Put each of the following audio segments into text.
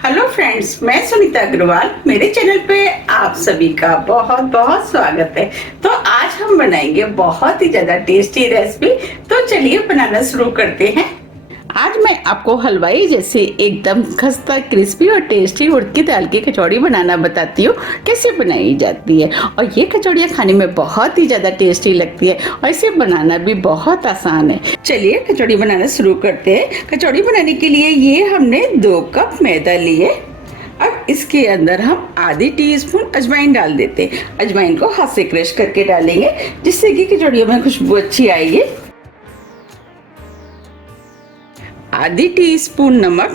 Hello friends, मैं सुनीता अग्रवाल। मेरे channel पे आप सभी का बहुत बहुत स्वागत है। तो आज हम बनाएंगे बहुत ही ज्यादा टेस्टी रेसिपी। तो चलिए बनाना शुरू करते हैं। आज मैं आपको हलवाई जैसे एकदम खस्ता क्रिस्पी और टेस्टी उड़द की दाल की कचौड़ी बनाना बताती हूँ कैसे बनाई जाती है। और ये कचौड़ियाँ खाने में बहुत ही ज़्यादा टेस्टी लगती है और इसे बनाना भी बहुत आसान है। चलिए कचौड़ी बनाना शुरू करते हैं। कचौड़ी बनाने के लिए ये हमने 2 कप मैदा लिए। अब इसके अंदर हम आधी टीस्पून अजवाइन डाल देते हैं। अजवाइन को हाथ से क्रश करके डालेंगे जिससे कि कचौड़ियों में खुशबू अच्छी आएगी। आधी टीस्पून नमक।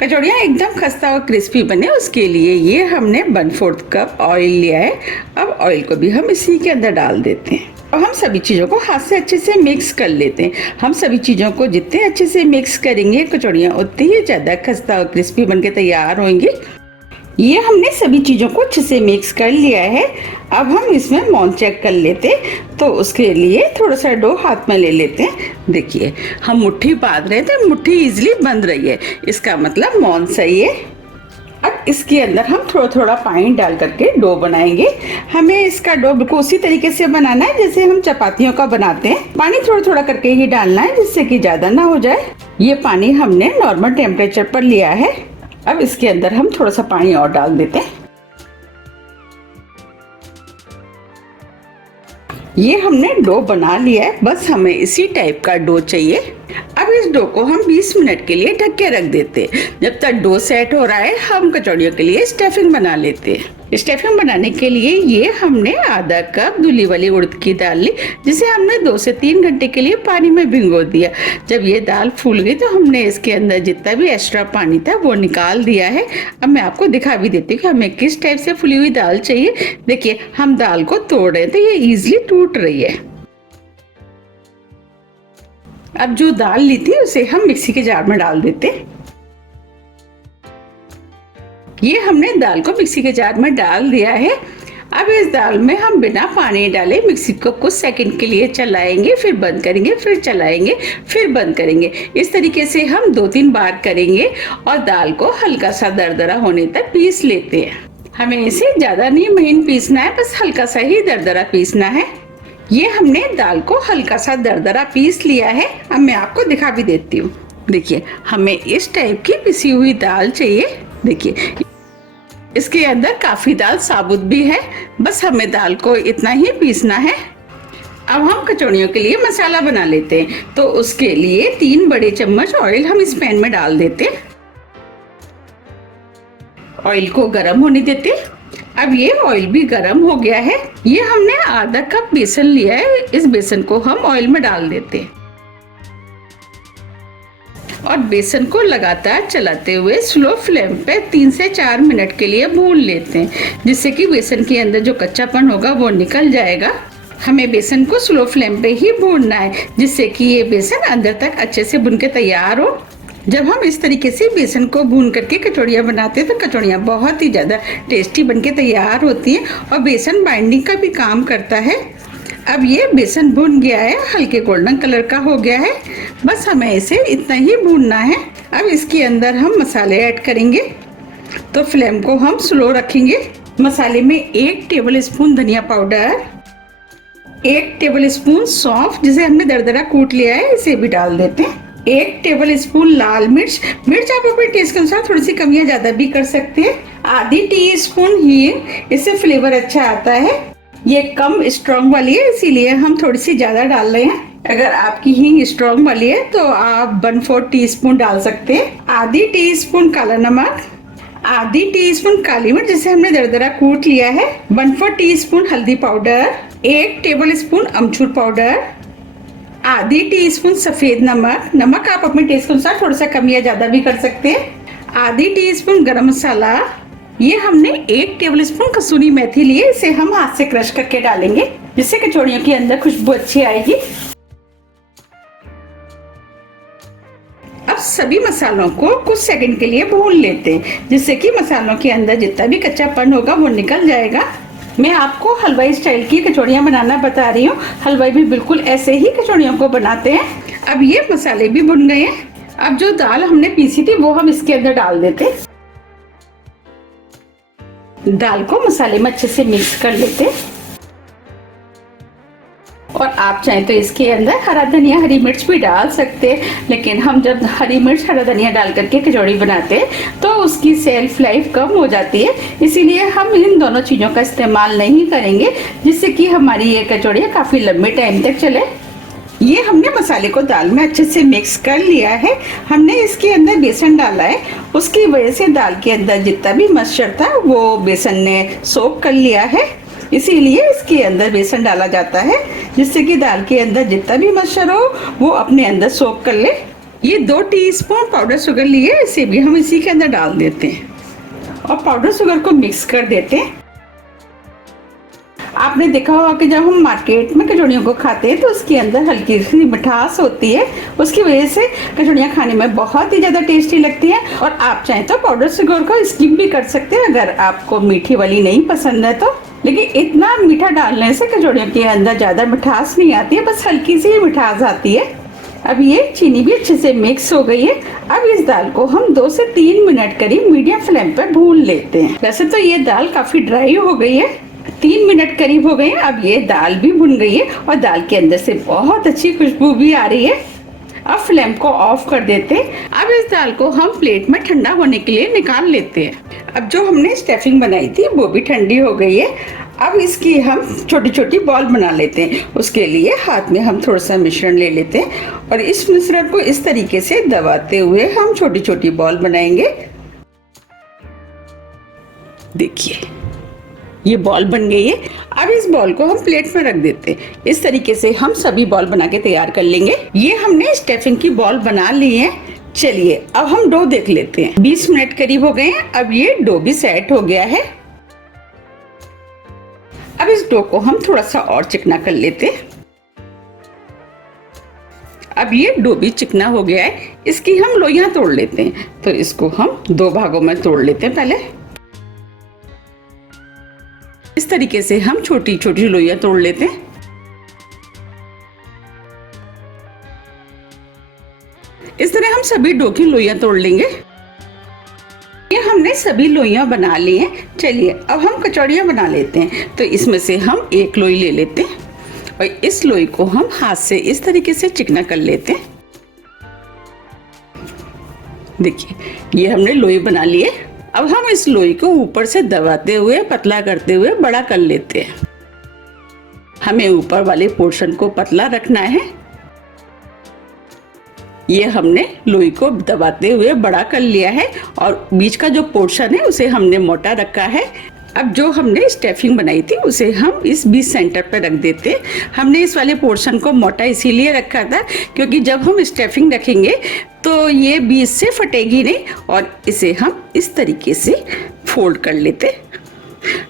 कचौड़ियाँ एकदम खस्ता और क्रिस्पी बने उसके लिए ये हमने 1/4 कप ऑयल लिया है। अब ऑयल को भी हम इसी के अंदर डाल देते हैं और हम सभी चीज़ों को हाथ से अच्छे से मिक्स कर लेते हैं। हम सभी चीज़ों को जितने अच्छे से मिक्स करेंगे कचौड़ियाँ उतनी ही ज़्यादा खस्ता और क्रिस्पी बनके तैयार होंगी। ये हमने सभी चीज़ों को अच्छे से मिक्स कर लिया है। अब हम इसमें मोन चेक कर लेते हैं। तो उसके लिए थोड़ा सा डो हाथ में ले लेते हैं। देखिए हम मुट्ठी बांध रहे थे, मुट्ठी इजीली बंध रही है, इसका मतलब मोन सही है। अब इसके अंदर हम थोड़ा थोड़ा पानी डाल करके डो बनाएंगे। हमें इसका डो बिल्कुल उसी तरीके से बनाना है जैसे हम चपातियों का बनाते हैं। पानी थोड़ा थोड़ा करके ही डालना है जिससे कि ज़्यादा ना हो जाए। ये पानी हमने नॉर्मल टेम्परेचर पर लिया है। अब इसके अंदर हम थोड़ा सा पानी और डाल देते हैं। ये हमने डो बना लिया है, बस हमें इसी टाइप का डो चाहिए। अब इस डो को हम 20 मिनट के लिए ढक के रख देते हैं। जब तक डो सेट हो रहा है हम कचौड़ियों के लिए स्टफिंग बना लेते हैं। स्टफिंग बनाने के लिए ये हमने आधा कप धुली वाली उड़द की दाल ली जिसे हमने 2 से 3 घंटे के लिए पानी में भिगो दिया। जब ये दाल फूल गई तो हमने इसके अंदर जितना भी एक्स्ट्रा पानी था वो निकाल दिया है। अब मैं आपको दिखा भी देती हूँ कि हमें किस टाइप से फुली हुई दाल चाहिए। देखिए हम दाल को तोड़ रहे थे, ये इजिली टूट रही है। अब जो दाल ली थी उसे हम मिक्सी के जार में डाल देते। ये हमने दाल को मिक्सी के जार में डाल दिया है। अब इस दाल में हम बिना पानी डाले मिक्सी को कुछ सेकंड के लिए चलाएंगे, फिर बंद करेंगे, फिर चलाएंगे, फिर बंद करेंगे। इस तरीके से हम 2-3 बार करेंगे और दाल को हल्का सा दरदरा होने तक पीस लेते हैं। हमें इसे ज्यादा नहीं महीन पीसना है, बस हल्का सा ही दरदरा पीसना है। ये हमने दाल को हल्का सा दरदरा पीस लिया है। अब मैं आपको दिखा भी देती हूँ। देखिए हमें इस टाइप की पिसी हुई दाल चाहिए। देखिए इसके अंदर काफी दाल साबुत भी है, बस हमें दाल को इतना ही पीसना है। अब हम कचौड़ियों के लिए मसाला बना लेते हैं। तो उसके लिए 3 बड़े चम्मच ऑयल हम इस पैन में डाल देते हैं। ऑयल को गर्म होने देते। अब ये ऑयल भी गर्म हो गया है। ये हमने आधा कप बेसन लिया है, इस बेसन को हम ऑयल में डाल देते हैं और बेसन को लगातार चलाते हुए स्लो फ्लेम पे 3 से 4 मिनट के लिए भून लेते हैं जिससे कि बेसन के अंदर जो कच्चापन होगा वो निकल जाएगा। हमें बेसन को स्लो फ्लेम पे ही भूनना है जिससे कि ये बेसन अंदर तक अच्छे से भुन के तैयार हो। जब हम इस तरीके से बेसन को भून करके कचौड़ियाँ बनाते हैं तो कचौड़ियाँ बहुत ही ज़्यादा टेस्टी बनके तैयार होती हैं और बेसन बाइंडिंग का भी काम करता है। अब ये बेसन भुन गया है, हल्के गोल्डन कलर का हो गया है, बस हमें इसे इतना ही भूनना है। अब इसके अंदर हम मसाले ऐड करेंगे तो फ्लेम को हम स्लो रखेंगे। मसाले में 1 टेबल स्पून धनिया पाउडर, 1 टेबल स्पून सौंफ जिसे हमने दरदरा कूट लिया है इसे भी डाल देते हैं। 1 टेबल स्पून लाल मिर्च, मिर्च आप अपने टेस्ट के अनुसार थोड़ी सी कम या ज्यादा भी कर सकते हैं। आधी टीस्पून हींग, इससे फ्लेवर अच्छा आता है। ये कम स्ट्रॉन्ग वाली है इसीलिए हम थोड़ी सी ज्यादा डाल रहे हैं। अगर आपकी हींग स्ट्रॉन्ग वाली है तो आप 1/4 टीस्पून डाल सकते हैं। आधी टीस्पून काला नमक, आधी टीस्पून काली मिर्च जिसे हमने दरदरा कूट लिया है, 1/4 टीस्पून हल्दी पाउडर, 1 टेबल स्पून अमचूर पाउडर, आधी टीस्पून सफेद नमक, नमक आप अपने टेस्ट के अनुसार थोड़ा सा कम या ज्यादा भी कर सकते हैं, आधी टीस्पून गरम मसाला। ये हमने 1 टेबल स्पून कसूरी मेथी ली है, इसे हम हाथ से क्रश करके डालेंगे जिससे कचौड़ियों के अंदर खुशबू अच्छी आएगी। अब सभी मसालों को कुछ सेकंड के लिए भून लेते हैं जिससे कि मसालों के अंदर जितना भी कच्चापन होगा वो निकल जाएगा। मैं आपको हलवाई स्टाइल की कचौड़ियाँ बनाना बता रही हूँ। हलवाई भी बिल्कुल ऐसे ही कचौड़ियों को बनाते हैं। अब ये मसाले भी भुन गए हैं। अब जो दाल हमने पीसी थी वो हम इसके अंदर डाल देते। दाल को मसाले में अच्छे से मिक्स कर लेते और आप चाहें तो इसके अंदर हरा धनिया हरी मिर्च भी डाल सकते हैं, लेकिन हम जब हरी मिर्च हरा धनिया डाल करके कचौड़ी बनाते हैं तो उसकी सेल्फ लाइफ कम हो जाती है, इसीलिए हम इन दोनों चीज़ों का इस्तेमाल नहीं करेंगे, जिससे कि हमारी ये कचौड़ियाँ काफ़ी लंबे टाइम तक चले। ये हमने मसाले को दाल में अच्छे से मिक्स कर लिया है। हमने इसके अंदर बेसन डाला है, उसकी वजह से दाल के अंदर जितना भी मॉइस्चर था वो बेसन ने सोख कर लिया है, इसीलिए इसके अंदर बेसन डाला जाता है, जिससे कि दाल के अंदर जितना भी मॉइस्चर हो वो अपने अंदर सोख कर ले। ये 2 टीस्पून पाउडर शुगर लिए, इसे भी हम इसी के अंदर डाल देते हैं और पाउडर शुगर को मिक्स कर देते हैं। आपने देखा होगा कि जब हम मार्केट में कचौड़ियों को खाते हैं तो उसके अंदर हल्की सी मिठास होती है, उसकी वजह से कचौड़ियाँ खाने में बहुत ही ज़्यादा टेस्टी लगती हैं। और आप चाहें तो पाउडर शुगर को स्किप भी कर सकते हैं अगर आपको मीठी वाली नहीं पसंद है तो, लेकिन इतना मीठा डालने से कचौड़ियों के अंदर ज़्यादा मिठास नहीं आती है, बस हल्की सी मिठास आती है। अब ये चीनी भी अच्छे से मिक्स हो गई है। अब इस दाल को हम 2 से 3 मिनट करीब मीडियम फ्लेम पर भून लेते हैं। वैसे तो ये दाल काफ़ी ड्राई हो गई है, 3 मिनट करीब हो गए हैं। अब ये दाल भी भुन गई है और दाल के अंदर से बहुत अच्छी खुशबू भी आ रही है। अब फ्लेम को ऑफ कर देते हैं। अब इस दाल को हम प्लेट में ठंडा होने के लिए निकाल लेते हैं। अब जो हमने स्टफिंग बनाई थी वो भी ठंडी हो गई है। अब इसकी हम छोटी छोटी बॉल बना लेते हैं। उसके लिए हाथ में हम थोड़ा सा मिश्रण ले लेते हैं और इस मिश्रण को इस तरीके से दबाते हुए हम छोटी छोटी बॉल बनाएंगे। देखिए ये बॉल बन गई है। अब इस बॉल को हम प्लेट में रख देते हैं। इस तरीके से हम सभी बॉल बना के तैयार कर लेंगे। ये हमने स्टफिंग की बॉल बना ली है। चलिए अब हम डो देख लेते हैं। 20 मिनट करीब हो गए हैं। अब ये डो भी सेट हो गया है। अब इस डो को हम थोड़ा सा और चिकना कर लेते हैं। अब ये डो भी चिकना हो गया है। इसकी हम लोइयां तोड़ लेते हैं। तो इसको हम 2 भागों में तोड़ लेते हैं। पहले इस तरीके से हम छोटी छोटी लोइयां तोड़ लेते हैं। इस तरह हम सभी डो की लोइयां तोड़ लेंगे। ये हमने सभी लोइयां बना ली हैं। चलिए अब हम कचौड़ियां बना लेते हैं। तो इसमें से हम एक लोई ले लेते हैं और इस लोई को हम हाथ से इस तरीके से चिकना कर लेते हैं। देखिए ये हमने लोई बना ली है। अब हम इस लोई को ऊपर से दबाते हुए पतला करते हुए बड़ा कर लेते हैं। हमें ऊपर वाले पोर्शन को पतला रखना है। ये हमने लोई को दबाते हुए बड़ा कर लिया है और बीच का जो पोर्शन है उसे हमने मोटा रखा है। अब जो हमने स्टफिंग बनाई थी उसे हम इस बीच सेंटर पर रख देते हैं। हमने इस वाले पोर्शन को मोटा इसीलिए रखा था क्योंकि जब हम स्टफिंग रखेंगे तो ये बीच से फटेगी नहीं। और इसे हम इस तरीके से फोल्ड कर लेते।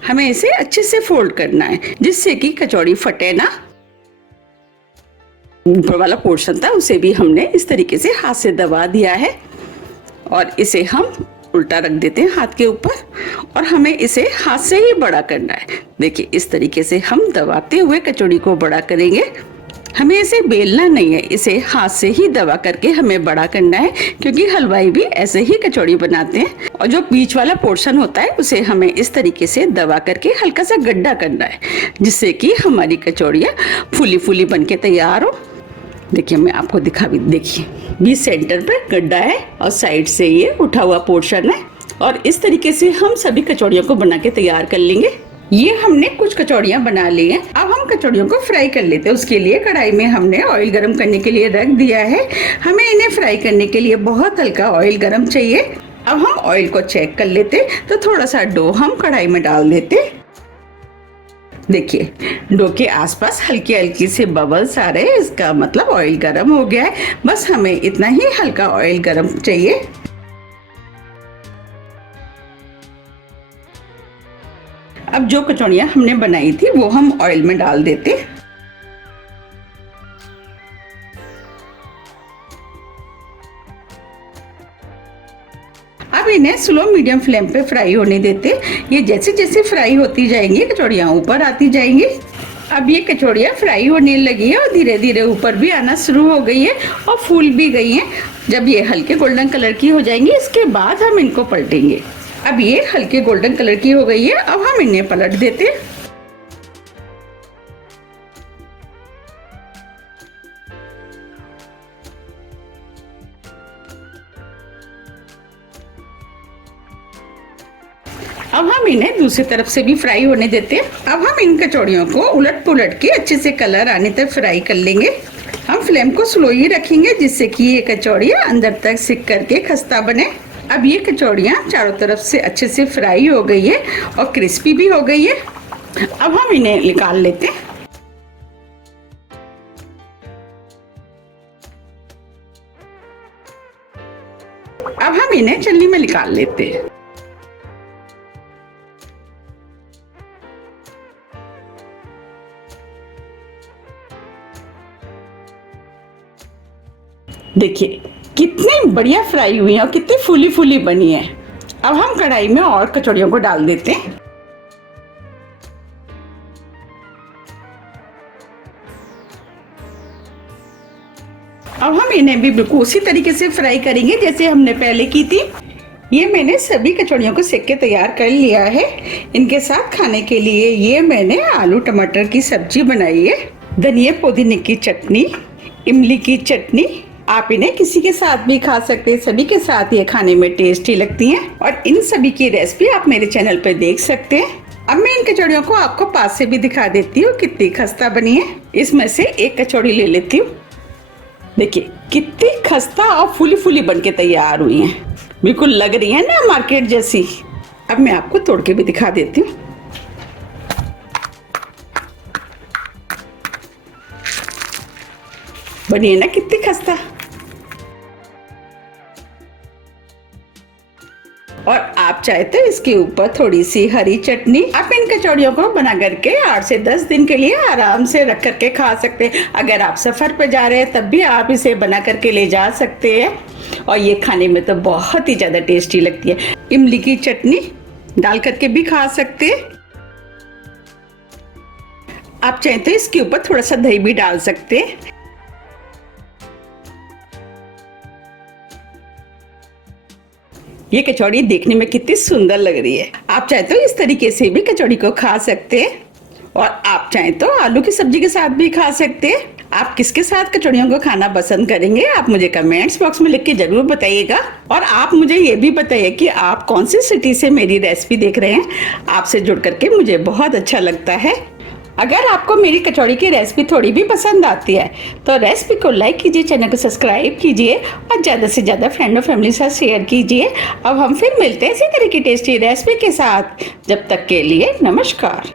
हमें इसे अच्छे से फोल्ड करना है जिससे कि कचौड़ी फटे ना। ऊपर वाला पोर्शन था उसे भी हमने इस तरीके से हाथ से दबा दिया है और इसे हम उल्टा रख देते हैं हाथ के ऊपर और हमें इसे हाथ से ही बड़ा करना है। देखिए इस तरीके से हम दबाते हुए कचौड़ी को बड़ा करेंगे। हमें इसे बेलना नहीं है, इसे हाथ से ही दबा करके हमें बड़ा करना है क्योंकि हलवाई भी ऐसे ही कचौड़ी बनाते हैं। और जो बीच वाला पोर्शन होता है उसे हमें इस तरीके से दबा करके हल्का सा गड्ढा करना है जिससे कि हमारी कचौड़ियाँ फूली फूली बन के तैयार हो। देखिए मैं आपको दिखा भी, देखिए बीच सेंटर पे गड्ढा है और साइड से ये उठा हुआ पोर्शन है। और इस तरीके से हम सभी कचौड़ियों को बना के तैयार कर लेंगे। ये हमने कुछ कचौड़ियाँ बना ली हैं। अब हम कचौड़ियों को फ्राई कर लेते हैं। उसके लिए कढ़ाई में हमने ऑयल गरम करने के लिए रख दिया है। हमें इन्हें फ्राई करने के लिए बहुत हल्का ऑयल गरम चाहिए। अब हम ऑयल को चेक कर लेते, तो थोड़ा सा डो हम कढ़ाई में डाल देते। देखिए डो के आसपास हल्की हल्की से बबल्स आ रहे हैं, इसका मतलब ऑयल गरम हो गया है। बस हमें इतना ही हल्का ऑयल गरम चाहिए। अब जो कचौड़ियाँ हमने बनाई थी वो हम ऑयल में डाल देते। अब इन्हें स्लो मीडियम फ्लेम पे फ्राई होने देते। ये जैसे जैसे फ्राई होती जाएंगी कचौड़ियाँ ऊपर आती जाएंगी। अब ये कचौड़ियाँ फ्राई होने लगी है और धीरे धीरे ऊपर भी आना शुरू हो गई है और फूल भी गई हैं। जब ये हल्के गोल्डन कलर की हो जाएंगी इसके बाद हम इनको पलटेंगे। अब ये हल्के गोल्डन कलर की हो गई है, अब हम इन्हें पलट देते हैं। अब हम इन्हें दूसरी तरफ से भी फ्राई होने देते हैं। अब हम इन कचौड़ियों को उलट पुलट के अच्छे से कलर आने तक फ्राई कर लेंगे। हम फ्लेम को स्लो ही रखेंगे जिससे कि ये कचौड़ियाँ अंदर तक सिक करके खस्ता बने। अब ये कचौड़ियाँ चारों तरफ से अच्छे से फ्राई हो गई है और क्रिस्पी भी हो गई है। अब हम इन्हें निकाल लेते हैं। अब हम इन्हें छलनी में निकाल लेते हैं। देखिए कितनी बढ़िया फ्राई हुई है और कितनी फूली फूली बनी है। अब हम कढ़ाई में और कचौड़ियों को डाल देते हैं। अब हम इन्हें भी बिल्कुल उसी तरीके से फ्राई करेंगे जैसे हमने पहले की थी। ये मैंने सभी कचौड़ियों को सेक के तैयार कर लिया है। इनके साथ खाने के लिए ये मैंने आलू टमाटर की सब्जी बनाई है, धनिया पुदीने की चटनी, इमली की चटनी। आप इन्हें किसी के साथ भी खा सकते हैं, सभी के साथ ये खाने में टेस्टी लगती हैं। और इन सभी की रेसिपी आप मेरे चैनल पर देख सकते हैं। अब मैं इन कचौड़ियों को आपको पास से भी दिखा देती हूँ कितनी खस्ता बनी है। इसमें से एक कचौड़ी ले लेती हूँ। देखिए कितनी खस्ता और फूली फूली बन के तैयार हुई हैं, बिल्कुल लग रही है ना मार्केट जैसी। अब मैं आपको तोड़ के भी दिखा देती हूँ। बनी है ना कितनी खस्ता। और आप चाहे तो इसके ऊपर थोड़ी सी हरी चटनी। आप इन कचौड़ियों को बना करके 8 से 10 दिन के लिए आराम से रख करके खा सकते हैं। अगर आप सफर पर जा रहे हैं तब भी आप इसे बना करके ले जा सकते हैं और ये खाने में तो बहुत ही ज्यादा टेस्टी लगती है। इमली की चटनी डाल करके भी खा सकते हैं। आप चाहे तो इसके ऊपर थोड़ा सा दही भी डाल सकते हैं। ये कचौड़ी देखने में कितनी सुंदर लग रही है। आप चाहे तो इस तरीके से भी कचौड़ी को खा सकते हैं और आप चाहे तो आलू की सब्जी के साथ भी खा सकते हैं। आप किसके साथ कचौड़ियों को खाना पसंद करेंगे आप मुझे कमेंट्स बॉक्स में लिख के जरूर बताइएगा। और आप मुझे ये भी बताइए कि आप कौन सी सिटी से मेरी रेसिपी देख रहे हैं। आपसे जुड़ करके मुझे बहुत अच्छा लगता है। अगर आपको मेरी कचौड़ी की रेसिपी थोड़ी भी पसंद आती है तो रेसिपी को लाइक कीजिए, चैनल को सब्सक्राइब कीजिए और ज़्यादा से ज़्यादा फ्रेंड और फैमिली के साथ शेयर कीजिए। अब हम फिर मिलते हैं इसी तरह की टेस्टी रेसिपी के साथ। जब तक के लिए नमस्कार।